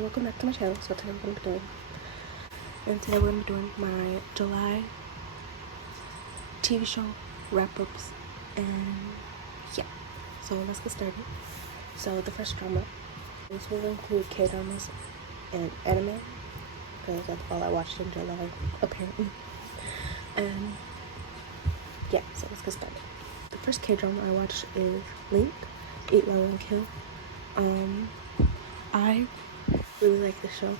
welcome back to my channel. So today we're going to be doing my July TV show wrap-ups, and yeah, so let's get started. So the first drama, this will include K-dramas and anime, because that's all I watched in July apparently. And yeah, so let's get started. The first K-drama I watched is Link, Eat, Love, and Kill. I really like the show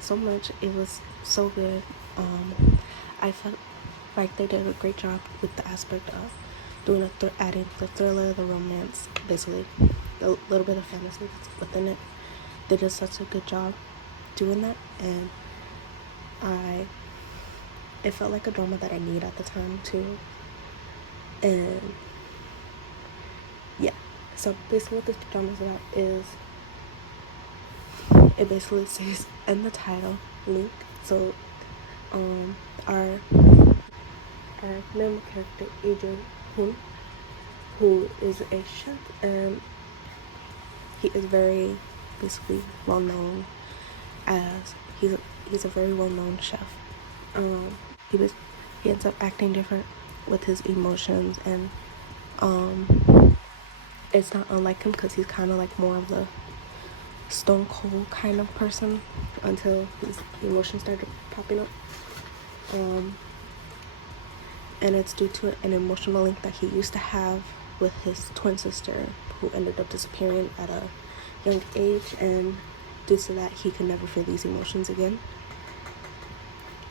so much. It was so good. I felt like they did a great job with the aspect of doing adding the thriller, the romance, basically a little bit of fantasy within it. They did such a good job doing that, and it felt like a drama that I need at the time too. And yeah, so basically what this drama is about is, it basically says in the title, Link. So our main character, Lee Hoon, who is a chef, and he is very basically well known as he's a very well known chef. He ends up acting different with his emotions, and it's not unlike him because he's kind of like more of the stone cold kind of person until his emotions started popping up. And it's due to an emotional link that he used to have with his twin sister, who ended up disappearing at a young age, and due to that he could never feel these emotions again.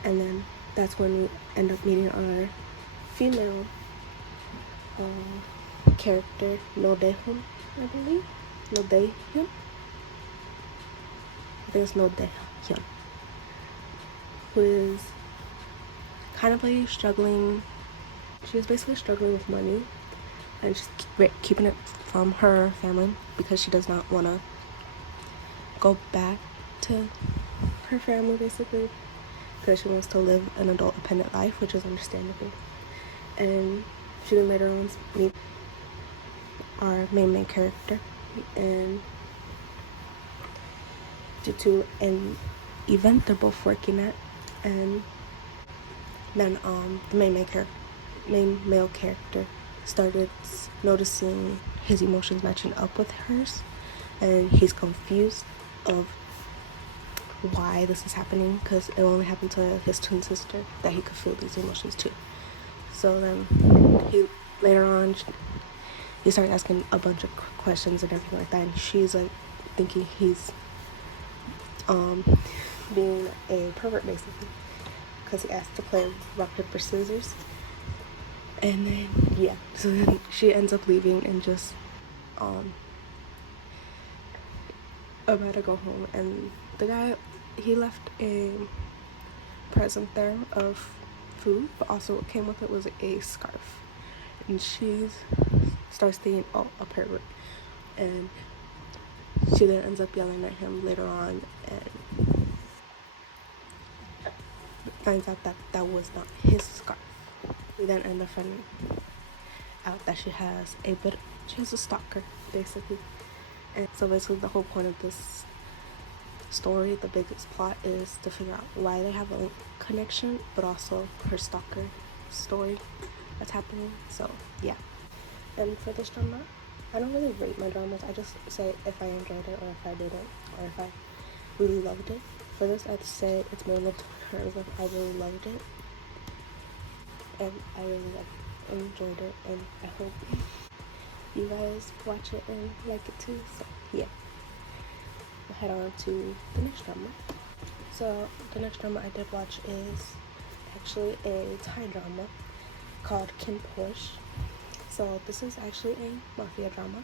And then that's when we end up meeting our female character, No Dae-hyun, I believe. No Dae-hyun? I think it's No Dae-hyun, who is kind of like struggling. She's basically struggling with money, and she's keeping it from her family because she does not want to go back to her family, basically, because she wants to live an adult independent life, which is understandable. And she then later on meet our main character, and due to an event they're both working at, and then the main male character started noticing his emotions matching up with hers, and he's confused of why this is happening, because it only happened to his twin sister that he could feel these emotions too. So then later on he started asking a bunch of questions and everything like that, and she's like thinking he's being a pervert, basically, because he asked to play rock paper scissors. And then yeah, so then she ends up leaving and just about to go home, and the guy, he left a present there of food, but also what came with it was a scarf, and she starts thinking, oh, a pervert, and she then ends up yelling at him later on, and finds out that that was not his scarf. We then end up finding out that she has a stalker, basically. And so basically the whole point of this story, the biggest plot, is to figure out why they have a connection, but also her stalker story that's happening. So yeah. And for this drama, I don't really rate my dramas. I just say if I enjoyed it or if I didn't, or if I really loved it. For this, I'd say it's more in the terms of I really loved it, and I really enjoyed it, and I hope you guys watch it and like it too. So yeah, we'll head on to the next drama. So the next drama I did watch is actually a Thai drama called Kim Porsche. So this is actually a mafia drama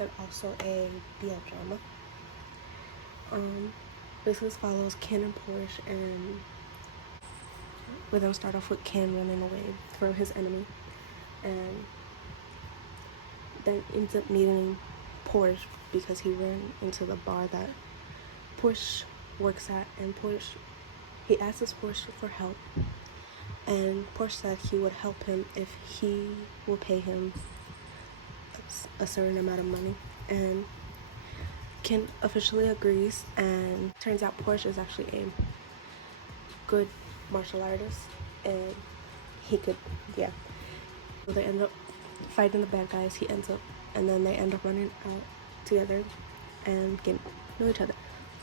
and also a BL drama. Basically follows Ken and Porsche, and we're gonna start off with Ken running away from his enemy, and then ends up meeting Porsche because he ran into the bar that Porsche works at, and he asks Porsche for help, and Porsche said he would help him if he will pay him a certain amount of money. And Ken officially agrees, and turns out Porsche is actually a good martial artist, and he could, yeah. So they end up fighting the bad guys. He ends up, and then they end up running out together and getting to know each other.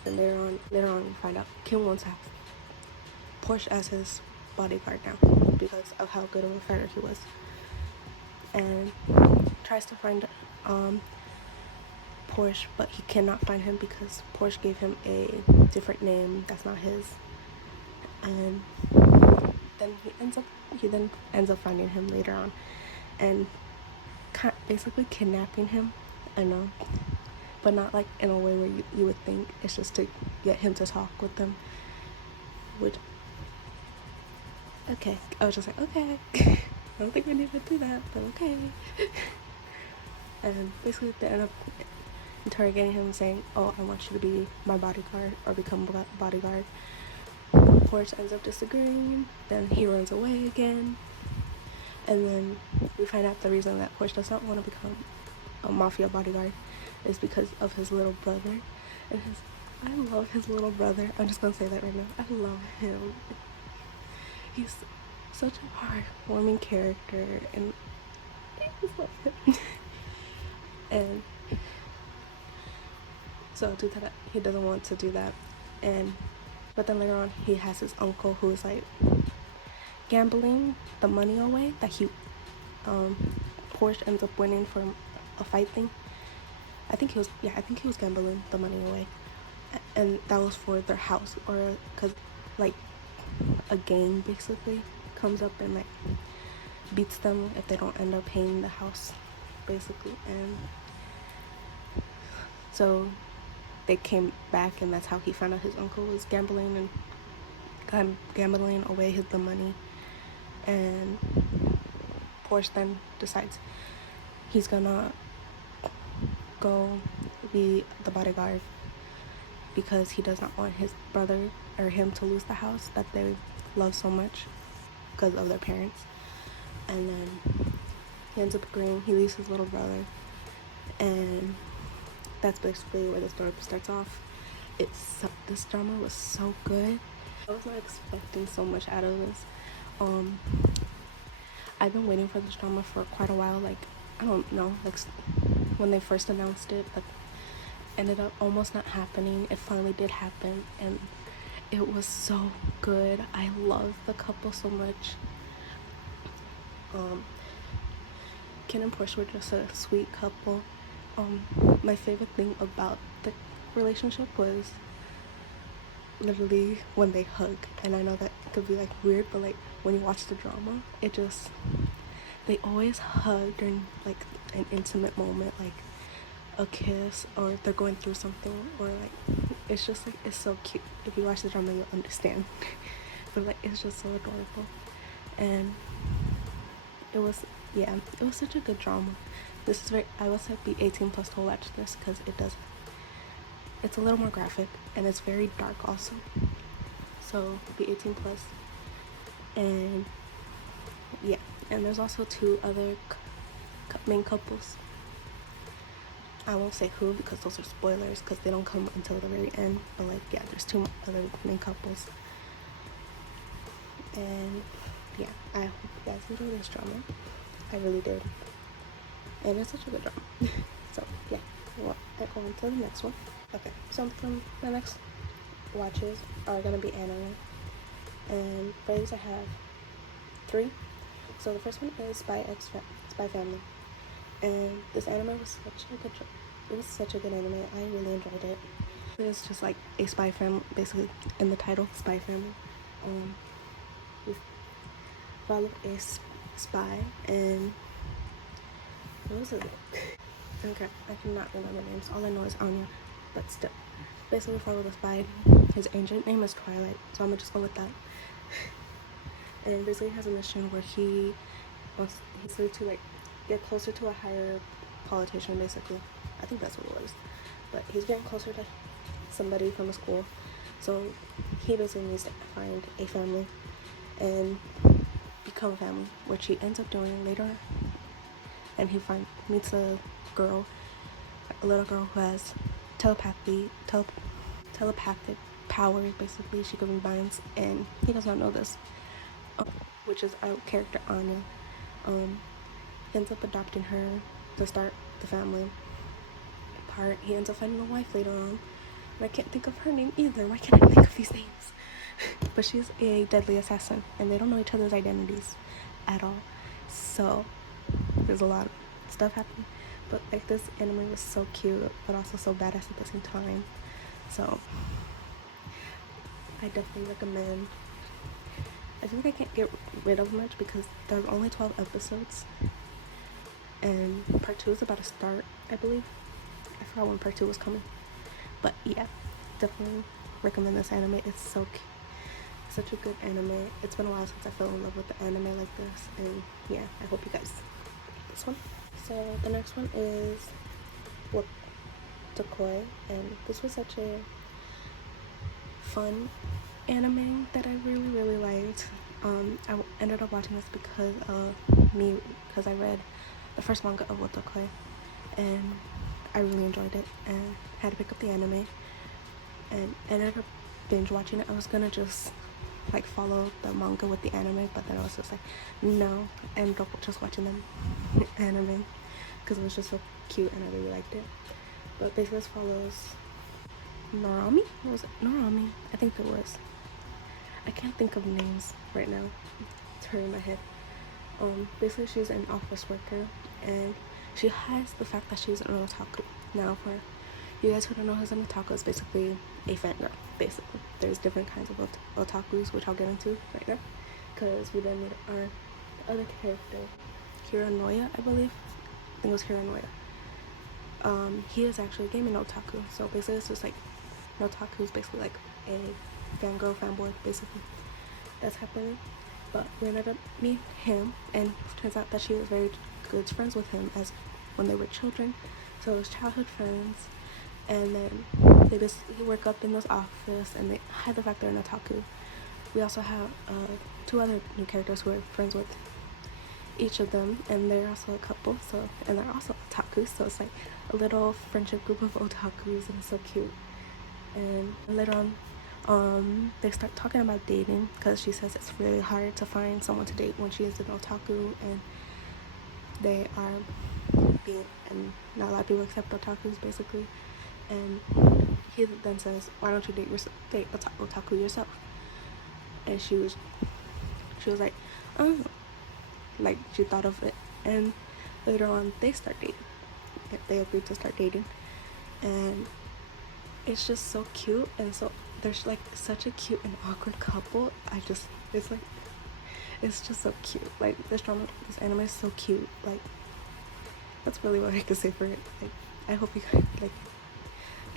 And later on, we find out Kim wants to have Porsche as his bodyguard now because of how good of a fighter he was, and tries to find Porsche, but he cannot find him because Porsche gave him a different name that's not his. And then he then ends up finding him later on, and basically kidnapping him. I know, but not like in a way where you would think. It's just to get him to talk with them. Which, okay, I was just like, okay. I don't think we need to do that, but okay. And basically they end up interrogating him, saying, oh, I want you to be my bodyguard or become a bodyguard. Porsche ends up disagreeing, then he runs away again, and then we find out the reason that Porsche does not want to become a mafia bodyguard is because of his little brother. And I love his little brother. I'm just gonna say that right now. I love him. He's such a heartwarming character, and I just love him. And so due to that, he doesn't want to do that, but then later on he has his uncle who is like gambling the money away that he Porsche ends up winning from a fight thing. I think he was gambling the money away, and that was for their house, or because like a gang basically comes up and like beats them if they don't end up paying the house basically. And so they came back, and that's how he found out his uncle was gambling away the money. And Porsche then decides he's gonna go be the bodyguard because he does not want his brother or him to lose the house that they love so much because of their parents. And then he ends up agreeing. He leaves his little brother, and that's basically where the story starts off. This drama was so good. I was not expecting so much out of this. I've been waiting for this drama for quite a while. Like, I don't know, like when they first announced it, but ended up almost not happening. It finally did happen, and it was so good. I love the couple so much. Ken and Porsche were just a sweet couple. My favorite thing about the relationship was literally when they hug. And I know that could be like weird, but like when you watch the drama, they always hug during like an intimate moment, like a kiss, or they're going through something, or like it's just like, it's so cute. If you watch the drama, you'll understand. But like, it's just so adorable. And it was such a good drama. I will say be 18 plus to watch this, because it's a little more graphic, and it's very dark also. So be 18 plus. And yeah, and there's also 2 other main couples. I won't say who because those are spoilers, because they don't come until the very end. But like, yeah, there's 2 other main couples. And yeah, I hope you guys enjoy this drama. I really did. And it's such a good drama. So yeah, well, I go on to the next one. Okay, so the next watches are gonna be anime, and for these I have 3. So the first one is Spy Family, and this anime was such a good anime. I really enjoyed it. It's just like a spy family, basically in the title, Spy Family. We follow a spy, and what was it? Okay, I cannot remember names. All I know is Anya, but still. Basically, follow the spy. His agent name is Twilight, so I'm gonna just go with that. And basically, he has a mission where he's to like get closer to a higher politician. Basically, I think that's what it was. But he's getting closer to somebody from the school, so he basically needs to find a family and become a family, which he ends up doing later. And he meets a little girl who has telepathic powers. Basically, she could read minds, and he does not know this. Which is our character Anya. He ends up adopting her to start the family. He ends up finding a wife later on, and I can't think of her name either. Why can't I think of these names? But she's a deadly assassin, and they don't know each other's identities at all. So there's a lot of stuff happening. But like, this anime was so cute, but also so badass at the same time. So I definitely recommend. I think I can't get rid of much because there's only 12 episodes, and part 2 is about to start, I believe. I forgot when part 2 was coming, but yeah, definitely recommend this anime. It's so cute. Such a good anime. It's been a while since I fell in love with the anime like this, and yeah, I hope you guys like this one. So the next one is Wotakoi, and this was such a fun anime that I really liked. I ended up watching this because I read the first manga of Wotakoi, and I really enjoyed it and had to pick up the anime and ended up binge watching it. I was gonna just like follow the manga with the anime, but then I was just like, no, I ended up just watching the anime because it was just so cute and I really liked it. But basically this follows Norami? What was it? Norami, I think it was. I can't think of names right now. It's hurting my head. Basically she's an office worker, and she hides the fact that she's an otaku. Now, for you guys who don't know who's an otaku, is basically a fangirl. Basically, there's different kinds of otakus, which I'll get into right now, because we then meet our other character, Hiranoya, I believe. I think it was Hiranoya. He is actually a gaming otaku. So basically, it's just like an otaku is basically like a fangirl, fanboy, basically. That's happening. But we ended up meeting him, and it turns out that she was very good friends with him as when they were children. So it was childhood friends, and then they basically work up in this office, and they hide the fact they're an otaku. We also have 2 other new characters who are friends with each of them, and they're also a couple. So, and they're also otaku. So it's like a little friendship group of otakus, and it's so cute. And later on, they start talking about dating, because she says it's really hard to find someone to date when she is an otaku, and they are and not a lot of people accept otakus, basically. And he then says, why don't you date otaku yourself? And she was like, oh, like she thought of it. And later on they start dating. They agreed to start dating, and it's just so cute. And so there's like such a cute and awkward couple. It's just so cute. Like, this anime is so cute. Like, that's really what I could say for it. Like, I hope you guys like.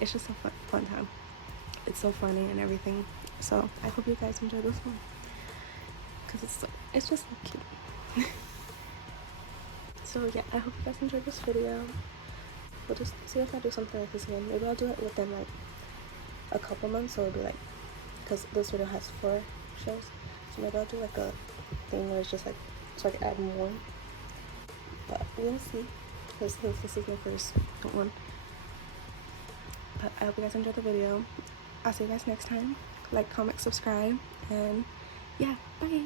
It's just a fun time. It's so funny and everything. So I hope you guys enjoy this one, because it's just so cute. So yeah, I hope you guys enjoyed this video. We'll just see if I do something like this again. Maybe I'll do it within like a couple months. So it'll be like, because this video has 4 shows, so maybe I'll do like a thing where it's just like, so I can add more. But we'll see, because this is my first one. But I hope you guys enjoyed the video. I'll see you guys next time. Like, comment, subscribe, and yeah, bye.